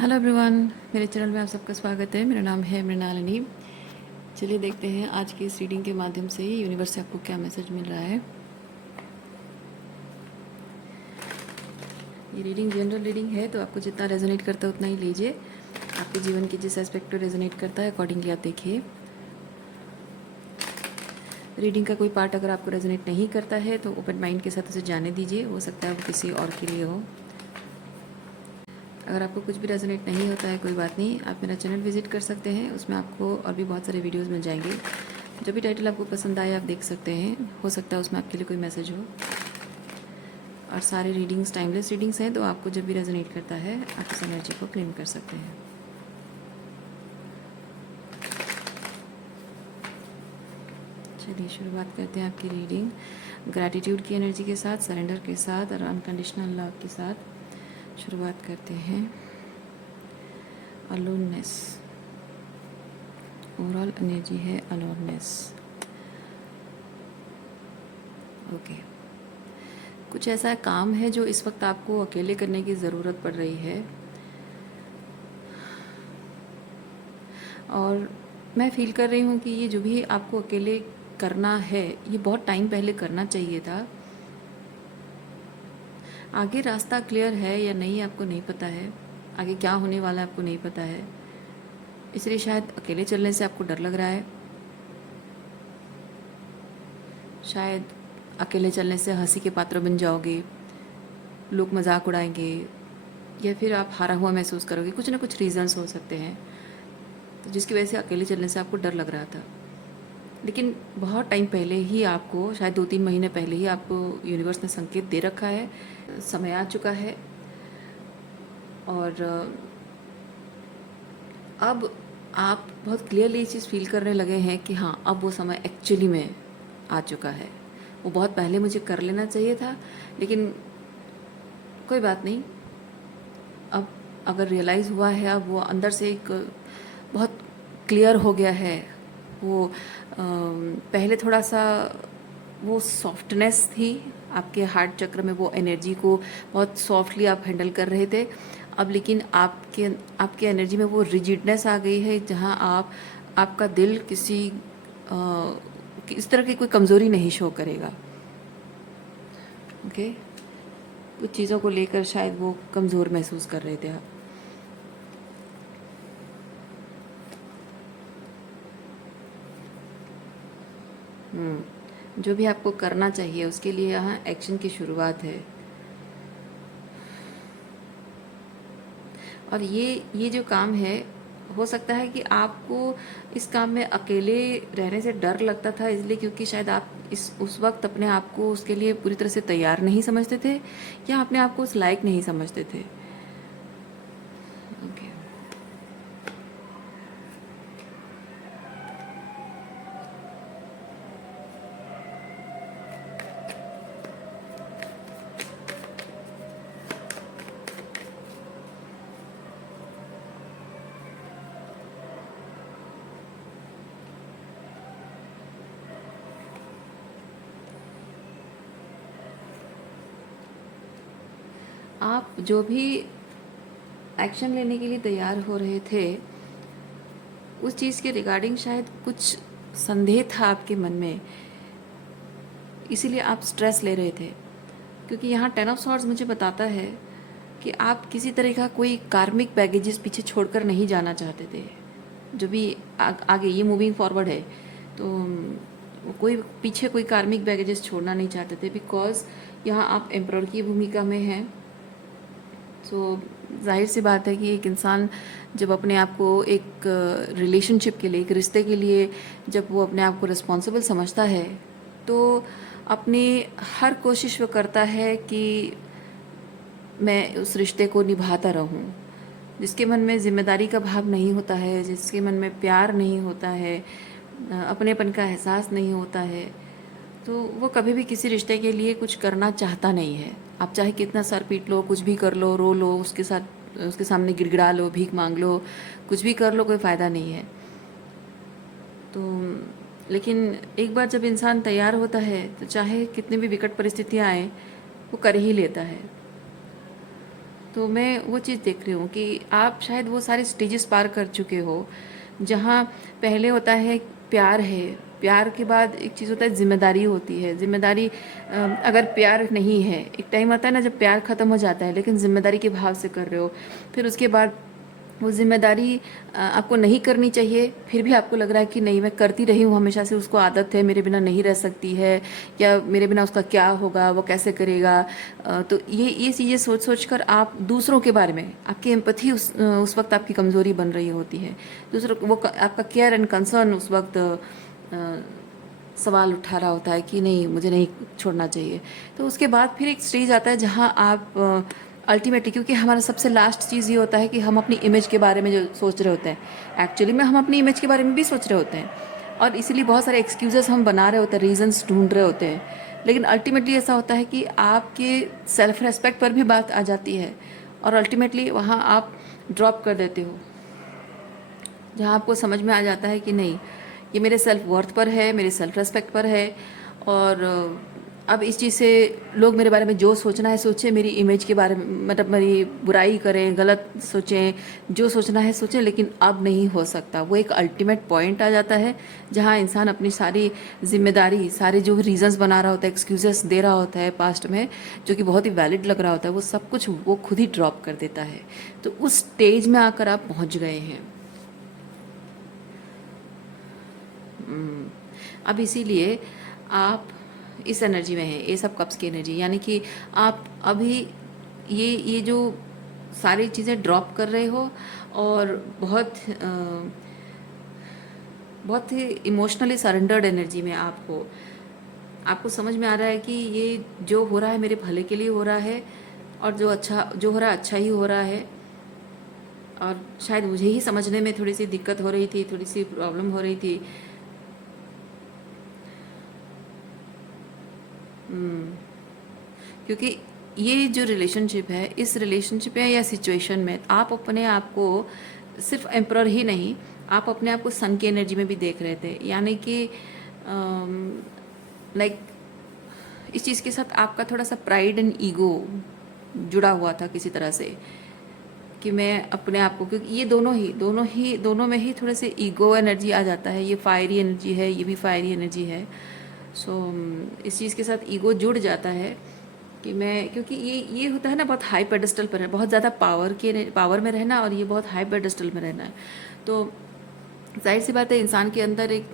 Hello everyone, मेरे channel में आप सबका स्वागत है। मेरा नाम है मृणालिनी। चलिए देखते हैं आज की इस रीडिंग के माध्यम से यूनिवर्स से आपको क्या मैसेज मिल रहा है। ये रीडिंग जनरल रीडिंग है, तो आपको जितना रेजोनेट करता है उतना ही लीजिए। आपके जीवन के जिस एस्पेक्ट पर रेजोनेट करता है अकॉर्डिंगली आप देखिए। रीडिंग का कोई पार्ट अगर आपको रेजोनेट नहीं करता है तो ओपन माइंड के साथ उसे जाने दीजिए, हो सकता है वो किसी और के लिए हो। अगर आपको कुछ भी रेजोनेट नहीं होता है कोई बात नहीं, आप मेरा चैनल विजिट कर सकते हैं। उसमें आपको और भी बहुत सारे वीडियोस मिल जाएंगे। जो भी टाइटल आपको पसंद आए आप देख सकते हैं, हो सकता है उसमें आपके लिए कोई मैसेज हो। और सारे रीडिंग्स टाइमलेस रीडिंग्स हैं, तो आपको जब भी रेजोनेट करता है आप इस एनर्जी को क्लेम कर सकते हैं। चलिए शुरुआत करते हैं आपकी रीडिंग ग्रैटिट्यूड की एनर्जी के साथ, सरेंडर के साथ और अनकंडीशनल लव के साथ। शुरुआत करते हैं अलोननेस। ओवरऑल एनर्जी है अलोननेस। ओके, कुछ ऐसा काम है जो इस वक्त आपको अकेले करने की ज़रूरत पड़ रही है, और मैं फील कर रही हूँ कि ये जो भी आपको अकेले करना है ये बहुत टाइम पहले करना चाहिए था। आगे रास्ता क्लियर है या नहीं आपको नहीं पता है, आगे क्या होने वाला है आपको नहीं पता है, इसलिए शायद अकेले चलने से आपको डर लग रहा है। शायद अकेले चलने से हंसी के पात्र बन जाओगे, लोग मजाक उड़ाएंगे, या फिर आप हारा हुआ महसूस करोगे। कुछ ना कुछ रीज़न्स हो सकते हैं तो जिसकी वजह से अकेले चलने से आपको डर लग रहा था। लेकिन बहुत टाइम पहले ही आपको, शायद 2-3 महीने पहले ही आपको यूनिवर्स ने संकेत दे रखा है, समय आ चुका है। और अब आप बहुत क्लियरली ये चीज़ फील करने लगे हैं कि हाँ, अब वो समय एक्चुअली में आ चुका है। वो बहुत पहले मुझे कर लेना चाहिए था, लेकिन कोई बात नहीं। अब अगर रियलाइज़ हुआ है, अब वो अंदर से एक बहुत क्लियर हो गया है। वो पहले थोड़ा सा वो सॉफ्टनेस थी आपके हार्ट चक्र में, वो एनर्जी को बहुत सॉफ्टली आप हैंडल कर रहे थे। अब लेकिन आपके आपके एनर्जी में वो रिजिडनेस आ गई है, जहाँ आपका दिल इस तरह की कोई कमज़ोरी नहीं शो करेगा। ओके, कुछ चीज़ों को लेकर शायद वो कमज़ोर महसूस कर रहे थे आप। जो भी आपको करना चाहिए उसके लिए यहाँ एक्शन की शुरुआत है। और ये जो काम है, हो सकता है कि आपको इस काम में अकेले रहने से डर लगता था, इसलिए क्योंकि शायद आप उस वक्त अपने आप को उसके लिए पूरी तरह से तैयार नहीं समझते थे, या अपने आप को उस लायक नहीं समझते थे। ओके, आप जो भी एक्शन लेने के लिए तैयार हो रहे थे, उस चीज़ के रिगार्डिंग शायद कुछ संदेह था आपके मन में, इसीलिए आप स्ट्रेस ले रहे थे। क्योंकि यहाँ 10 ऑफ सॉर्ड्स मुझे बताता है कि आप किसी तरह का कोई कार्मिक बैगेजेस पीछे छोड़कर नहीं जाना चाहते थे। जो भी आगे ये मूविंग फॉरवर्ड है, तो कोई पीछे कोई कार्मिक बैगेजेस छोड़ना नहीं चाहते थे, बिकॉज यहाँ आप एम्परर की भूमिका में हैं। तो जाहिर सी बात है कि एक इंसान जब अपने आप को एक रिलेशनशिप के लिए, एक रिश्ते के लिए जब वो अपने आप को रिस्पॉन्सिबल समझता है, तो अपनी हर कोशिश वो करता है कि मैं उस रिश्ते को निभाता रहूं। जिसके मन में जिम्मेदारी का भाव नहीं होता है, जिसके मन में प्यार नहीं होता है, अपनेपन का एहसास नहीं होता है, तो वो कभी भी किसी रिश्ते के लिए कुछ करना चाहता नहीं है। आप चाहे कितना सर पीट लो, कुछ भी कर लो, रो लो, उसके सामने गिड़गिड़ा लो, भीख मांग लो, कुछ भी कर लो, कोई फ़ायदा नहीं है। तो लेकिन एक बार जब इंसान तैयार होता है तो चाहे कितनी भी विकट परिस्थितियाँ आए, वो कर ही लेता है। तो मैं वो चीज़ देख रही हूँ कि आप शायद वो सारे स्टेजेस पार कर चुके हो, जहाँ पहले होता है प्यार है, प्यार के बाद एक चीज़ होता है जिम्मेदारी होती है। जिम्मेदारी अगर प्यार नहीं है, एक टाइम आता है ना जब प्यार ख़त्म हो जाता है लेकिन जिम्मेदारी के भाव से कर रहे हो, फिर उसके बाद वो जिम्मेदारी आपको नहीं करनी चाहिए, फिर भी आपको लग रहा है कि नहीं मैं करती रही हूँ हमेशा से, उसको आदत है, मेरे बिना नहीं रह सकती है, या मेरे बिना उसका क्या होगा, वो कैसे करेगा। तो ये चीज़ें सोच सोच कर आप दूसरों के बारे में, आपकी एम्पैथी उस वक्त आपकी कमज़ोरी बन रही होती है। दूसरों आपका केयर एंड कंसर्न उस वक्त सवाल उठा रहा होता है कि नहीं मुझे नहीं छोड़ना चाहिए। तो उसके बाद फिर एक स्टेज आता है जहाँ आप अल्टीमेटली, क्योंकि हमारा सबसे लास्ट चीज़ ये होता है कि हम अपनी इमेज के बारे में जो सोच रहे होते हैं, एक्चुअली में हम अपनी इमेज के बारे में भी सोच रहे होते हैं, और इसीलिए बहुत सारे एक्सक्यूजेस हम बना रहे होते हैं, रीजंस ढूंढ रहे होते हैं। लेकिन अल्टीमेटली ऐसा होता है कि आपके सेल्फ रेस्पेक्ट पर भी बात आ जाती है, और अल्टीमेटली वहाँ आप ड्रॉप कर देते हो, जहाँ आपको समझ में आ जाता है कि नहीं ये मेरे सेल्फ वर्थ पर है, मेरे सेल्फ रेस्पेक्ट पर है। और अब इस चीज़ से लोग मेरे बारे में जो सोचना है सोचें, मेरी इमेज के बारे में मतलब मेरी बुराई करें, गलत सोचें, जो सोचना है सोचें, लेकिन अब नहीं हो सकता। वो एक अल्टीमेट पॉइंट आ जाता है जहाँ इंसान अपनी सारी जिम्मेदारी, सारे जो रीजंस बना रहा होता है, एक्सक्यूजेस दे रहा होता है पास्ट में, जो कि बहुत ही वैलिड लग रहा होता है, वो सब कुछ वो खुद ही ड्रॉप कर देता है। तो उस स्टेज में आकर आप पहुँच गए हैं। अब इसीलिए आप इस एनर्जी में हैं, ये सब कप्स की एनर्जी, यानी कि आप अभी ये जो सारी चीज़ें ड्रॉप कर रहे हो, और बहुत ही इमोशनली सरेंडर्ड एनर्जी में आपको समझ में आ रहा है कि ये जो हो रहा है मेरे भले के लिए हो रहा है, और जो हो रहा है अच्छा ही हो रहा है। और शायद मुझे ही समझने में थोड़ी सी दिक्कत हो रही थी, थोड़ी सी प्रॉब्लम हो रही थी। क्योंकि ये जो रिलेशनशिप है, इस रिलेशनशिप या सिचुएशन में आप अपने आप को सिर्फ एम्प्रर ही नहीं, आप अपने आप को सन की एनर्जी में भी देख रहे थे, यानी कि लाइक इस चीज़ के साथ आपका थोड़ा सा प्राइड एंड ईगो जुड़ा हुआ था किसी तरह से, कि मैं अपने आप को, क्योंकि ये दोनों में ही थोड़े से ईगो एनर्जी आ जाता है। ये फायरी एनर्जी है, ये भी फायरी एनर्जी है। सो इस चीज़ के साथ ईगो जुड़ जाता है कि मैं, क्योंकि ये होता है ना बहुत हाई पेडेस्टल पर है, बहुत ज़्यादा पावर में रहना, और ये बहुत हाई पेडेस्टल में रहना है। तो जाहिर सी बात है इंसान के अंदर एक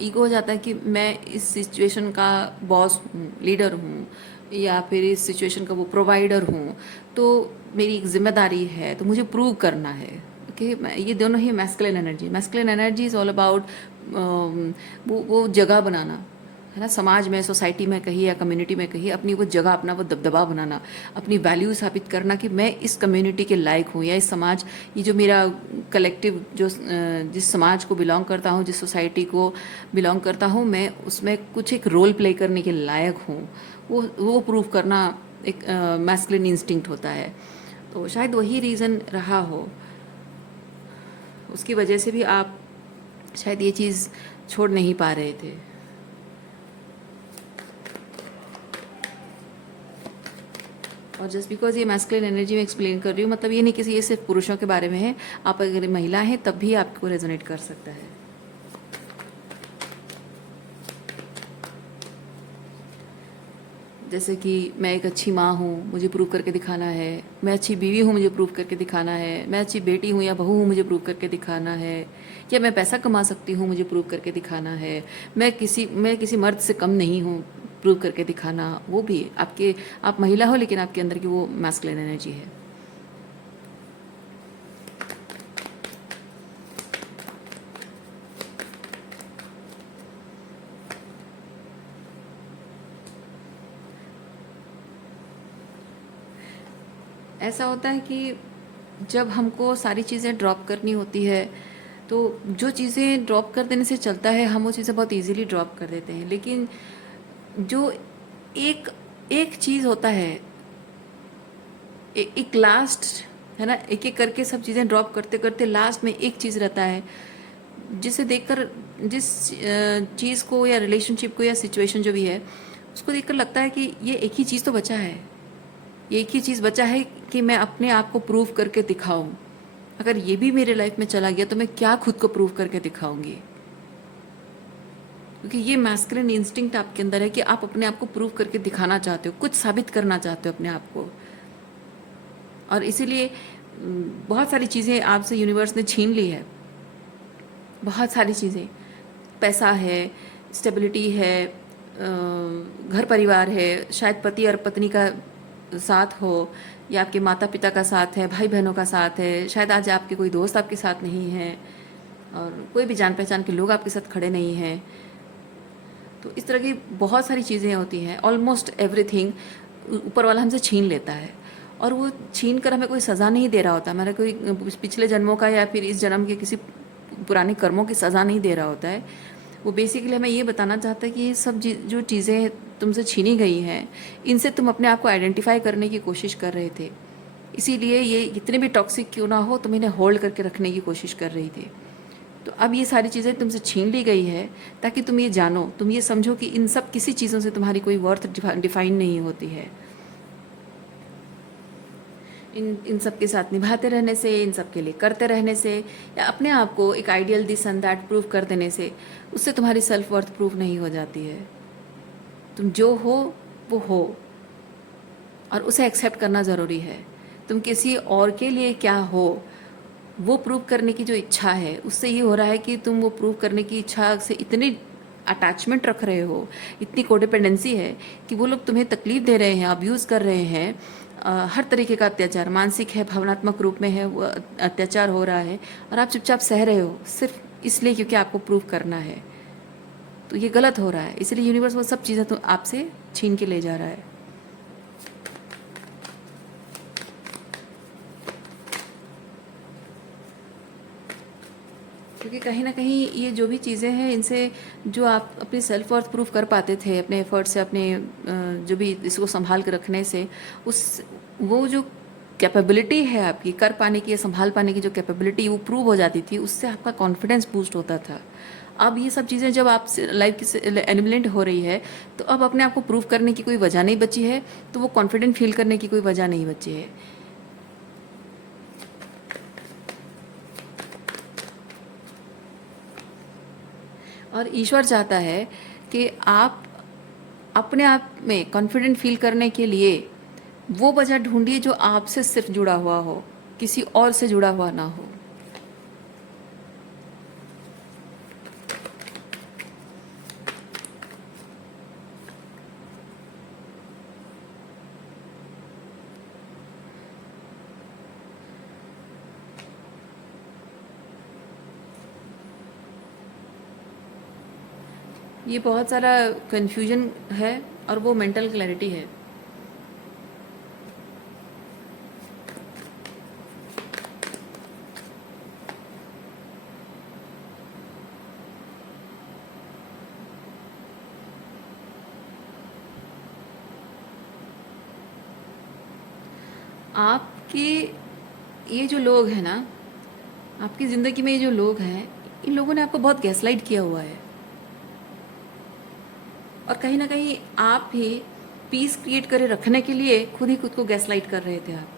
ईगो हो जाता है कि मैं इस सिचुएशन का बॉस हूँ, लीडर हूँ, या फिर इस सिचुएशन का वो प्रोवाइडर हूँ, तो मेरी एक जिम्मेदारी है, तो मुझे प्रूव करना है। ओके, ये दोनों ही masculine energy is all about वो जगह बनाना, है ना, समाज में, सोसाइटी में कहीं या कम्युनिटी में कहीं अपनी वो जगह, अपना वो दबदबा बनाना, अपनी वैल्यू स्थापित करना कि मैं इस कम्युनिटी के लायक हूँ, या इस समाज, ये जो मेरा कलेक्टिव, जो जिस समाज को बिलोंग करता हूँ, जिस सोसाइटी को बिलोंग करता हूँ, मैं उसमें कुछ एक रोल प्ले करने के लायक हूँ। वो प्रूव करना एक मैस्कुलिन इंस्टिंक्ट होता है। तो शायद वही रीज़न रहा हो, उसकी वजह से भी आप शायद ये चीज़ छोड़ नहीं पा रहे थे। और जस्ट बिकॉज ये मैस्कुलिन एनर्जी में एक्सप्लेन कर रही हूँ, मतलब ये नहीं कि ये सिर्फ पुरुषों के बारे में है, आप अगर महिला हैं तब भी आपको रेजोनेट कर सकता है। जैसे कि मैं एक अच्छी माँ हूँ, मुझे प्रूव करके दिखाना है, मैं अच्छी बीवी हूँ, मुझे प्रूव करके दिखाना है, मैं अच्छी बेटी हूँ या बहू हूँ, मुझे प्रूव करके दिखाना है, या मैं पैसा कमा सकती हूँ, मुझे प्रूव करके दिखाना है, मैं किसी मर्द से कम नहीं हूँ, प्रूव करके दिखाना। वो भी आप महिला हो लेकिन आपके अंदर की वो मैस्कुलिन एनर्जी है। ऐसा होता है कि जब हमको सारी चीज़ें ड्रॉप करनी होती है, तो जो चीज़ें ड्रॉप कर देने से चलता है, हम वो चीज़ें बहुत इजीली ड्रॉप कर देते हैं। लेकिन जो एक एक चीज़ होता है, एक लास्ट, है ना, एक एक करके सब चीज़ें ड्रॉप करते करते लास्ट में एक चीज़ रहता है, जिसे देखकर, जिस चीज़ को या रिलेशनशिप को या सिचुएशन जो भी है, उसको देखकर लगता है कि ये एक ही चीज़ तो बचा है, एक ही चीज़ बचा है कि मैं अपने आप को प्रूव करके दिखाऊं। अगर ये भी मेरे लाइफ में चला गया तो मैं क्या खुद को प्रूव करके दिखाऊंगी? क्योंकि ये मैस्कुलिन इंस्टिंक्ट आपके अंदर है कि आप अपने आप को प्रूव करके दिखाना चाहते हो, कुछ साबित करना चाहते हो अपने आप को। और इसीलिए बहुत सारी चीज़ें आपसे यूनिवर्स ने छीन ली है, बहुत सारी चीज़ें। पैसा है, स्टेबिलिटी है, घर परिवार है, शायद पति और पत्नी का साथ हो, या आपके माता पिता का साथ है, भाई बहनों का साथ है, शायद आज आपके कोई दोस्त आपके साथ नहीं है, और कोई भी जान पहचान के लोग आपके साथ खड़े नहीं हैं। तो इस तरह की बहुत सारी चीज़ें होती हैं। ऑलमोस्ट एवरीथिंग ऊपर वाला हमसे छीन लेता है, और वो छीन कर हमें कोई सज़ा नहीं दे रहा होता, हमारे कोई पिछले जन्मों का या फिर इस जन्म के किसी पुराने कर्मों की सज़ा नहीं दे रहा होता है। वो बेसिकली हमें ये बताना चाहता है कि ये सब जो चीज़ें तुमसे छीनी गई हैं, इनसे तुम अपने आप को आइडेंटिफाई करने की कोशिश कर रहे थे। इसीलिए ये इतने भी टॉक्सिक क्यों ना हो, तुम इन्हें होल्ड करके रखने की कोशिश कर रही थी। तो अब ये सारी चीज़ें तुमसे छीन ली गई है, ताकि तुम ये जानो, तुम ये समझो कि इन सब किसी चीज़ों से तुम्हारी कोई वर्थ डिफाइन नहीं होती है। इन सब के साथ निभाते रहने से, इन सब के लिए करते रहने से, या अपने आप को एक ideal this and that prove कर देने से, उससे तुम्हारी सेल्फ वर्थ प्रूव नहीं हो जाती है। तुम जो हो वो हो, और उसे एक्सेप्ट करना ज़रूरी है। तुम किसी और के लिए क्या हो, वो प्रूव करने की जो इच्छा है, उससे ये हो रहा है कि तुम वो प्रूव करने की इच्छा से इतनी अटैचमेंट रख रहे हो, इतनी कोडिपेंडेंसी है कि वो लोग तुम्हें तकलीफ़ दे रहे हैं, अब्यूज़ कर रहे हैं, हर तरीके का अत्याचार, मानसिक है, भावनात्मक रूप में है, वो अत्याचार हो रहा है, और आप चुपचाप सह रहे हो सिर्फ इसलिए क्योंकि आपको प्रूव करना है। तो ये गलत हो रहा है, इसलिए यूनिवर्स वो सब चीज़ें तो आपसे छीन के ले जा रहा है। क्योंकि कहीं ना कहीं ये जो भी चीज़ें हैं, इनसे जो आप अपनी सेल्फ वर्थ प्रूफ कर पाते थे अपने एफर्ट से, अपने जो भी इसको संभाल के रखने से, उस वो जो कैपेबिलिटी है आपकी कर पाने की या संभाल पाने की जो कैपेबिलिटी वो प्रूव हो जाती थी, उससे आपका कॉन्फिडेंस बूस्ट होता था। अब ये सब चीज़ें जब आप लाइफ की एनिमिलेंट हो रही है, तो अब अपने आप को प्रूव करने की कोई वजह नहीं बची है, तो वो कॉन्फिडेंट फील करने की कोई वजह नहीं बची है। और ईश्वर चाहता है कि आप अपने आप में कॉन्फिडेंट फील करने के लिए वो वजह ढूंढिए जो आपसे सिर्फ जुड़ा हुआ हो, किसी और से जुड़ा हुआ ना हो। ये बहुत सारा कन्फ्यूजन है, और वो मेंटल क्लैरिटी है। आपके ये जो लोग हैं ना, आपकी ज़िंदगी में ये जो लोग हैं, इन लोगों ने आपको बहुत गैसलाइट किया हुआ है, और कहीं ना कहीं आप भी पीस क्रिएट करे रखने के लिए खुद ही खुद को गैसलाइट कर रहे थे आप।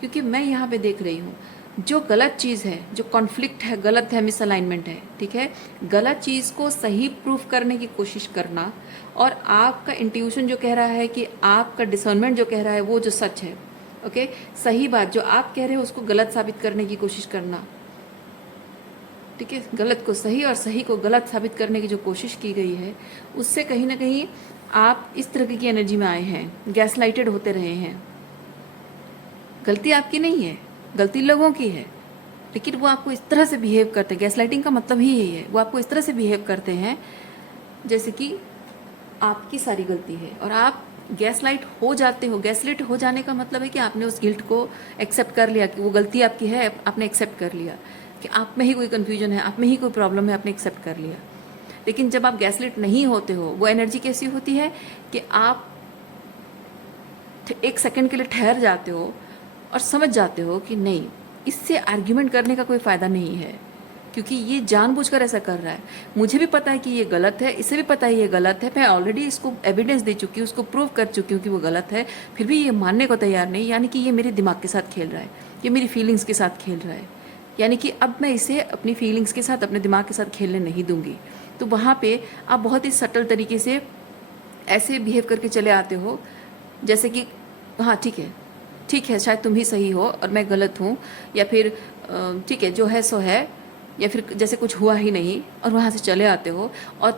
क्योंकि मैं यहाँ पे देख रही हूँ, जो गलत चीज़ है, जो कॉन्फ्लिक्ट है, गलत है, मिसअलाइनमेंट है, ठीक है, गलत चीज़ को सही प्रूफ करने की कोशिश करना, और आपका इंट्यूशन जो कह रहा है, कि आपका डिसर्नमेंट जो कह रहा है वो जो सच है, ओके, सही बात जो आप कह रहे हो उसको गलत साबित करने की कोशिश करना, ठीक है, गलत को सही और सही को गलत साबित करने की जो कोशिश की गई है, उससे कहीं ना कहीं आप इस तरह की एनर्जी में आए हैं, गैसलाइटेड होते रहे हैं। गलती आपकी नहीं है, गलती लोगों की है, लेकिन वो आपको इस तरह से बिहेव करते हैं। गैसलाइटिंग का मतलब ही यही है, वो आपको इस तरह से बिहेव करते हैं जैसे कि आपकी सारी गलती है, और आप गैसलाइट हो जाते हो। गैसलाइट हो जाने का मतलब है कि आपने उस गिल्ट को एक्सेप्ट कर लिया, कि वो गलती आपकी है, आपने एक्सेप्ट कर लिया कि आप में ही कोई कन्फ्यूजन है, आप में ही कोई प्रॉब्लम है, आपने एक्सेप्ट कर लिया। लेकिन जब आप गैसलाइट नहीं होते हो, वो एनर्जी कैसी होती है कि आप एक सेकंड के लिए ठहर जाते हो और समझ जाते हो कि नहीं, इससे आर्ग्यूमेंट करने का कोई फ़ायदा नहीं है, क्योंकि ये जानबूझकर ऐसा कर रहा है। मुझे भी पता है कि ये गलत है, इसे भी पता है ये गलत है, मैं ऑलरेडी इसको एविडेंस दे चुकी हूँ, उसको प्रूव कर चुकी हूँ कि वो गलत है, फिर भी ये मानने को तैयार नहीं। यानी कि ये मेरे दिमाग के साथ खेल रहा है, ये मेरी फीलिंग्स के साथ खेल रहा है। यानी कि अब मैं इसे अपनी फीलिंग्स के साथ, अपने दिमाग के साथ खेलने नहीं दूंगी। तो वहाँ पे आप बहुत ही सटल तरीके से ऐसे बिहेव करके चले आते हो, जैसे कि हाँ ठीक है, शायद तुम ही सही हो और मैं गलत हूँ, या फिर ठीक है जो है सो है, या फिर जैसे कुछ हुआ ही नहीं, और वहाँ से चले आते हो। और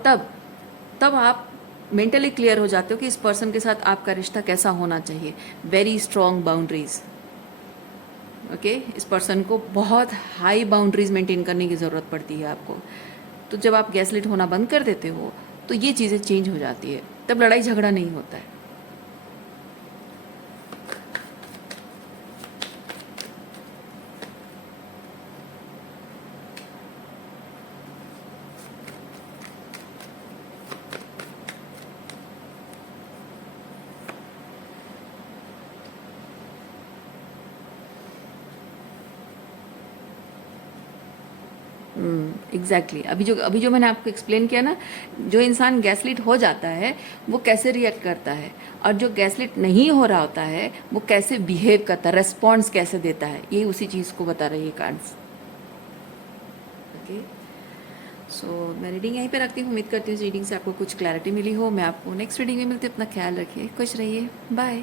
तब आप मेंटली क्लियर हो जाते हो कि इस पर्सन के साथ आपका रिश्ता कैसा होना चाहिए। Very strong boundaries. ओके, इस पर्सन को बहुत हाई बाउंड्रीज मेंटेन करने की ज़रूरत पड़ती है आपको। तो जब आप गैसलिट होना बंद कर देते हो तो ये चीज़ें चेंज हो जाती है, तब लड़ाई झगड़ा नहीं होता है। एग्जैक्टली अभी जो मैंने आपको एक्सप्लेन किया ना, जो इंसान गैसलिट हो जाता है वो कैसे रिएक्ट करता है, और जो गैसलिट नहीं हो रहा होता है वो कैसे बिहेव करता है, रेस्पॉन्स कैसे देता है, ये उसी चीज़ को बता रही है कार्ड्स। ओके, सो मैं रीडिंग यहीं पे रखती हूँ। उम्मीद करती हूँ इस रीडिंग से आपको कुछ क्लैरिटी मिली हो। मैं आपको नेक्स्ट रीडिंग में मिलती हूँ। अपना ख्याल रखिए, खुश रहिए, बाय।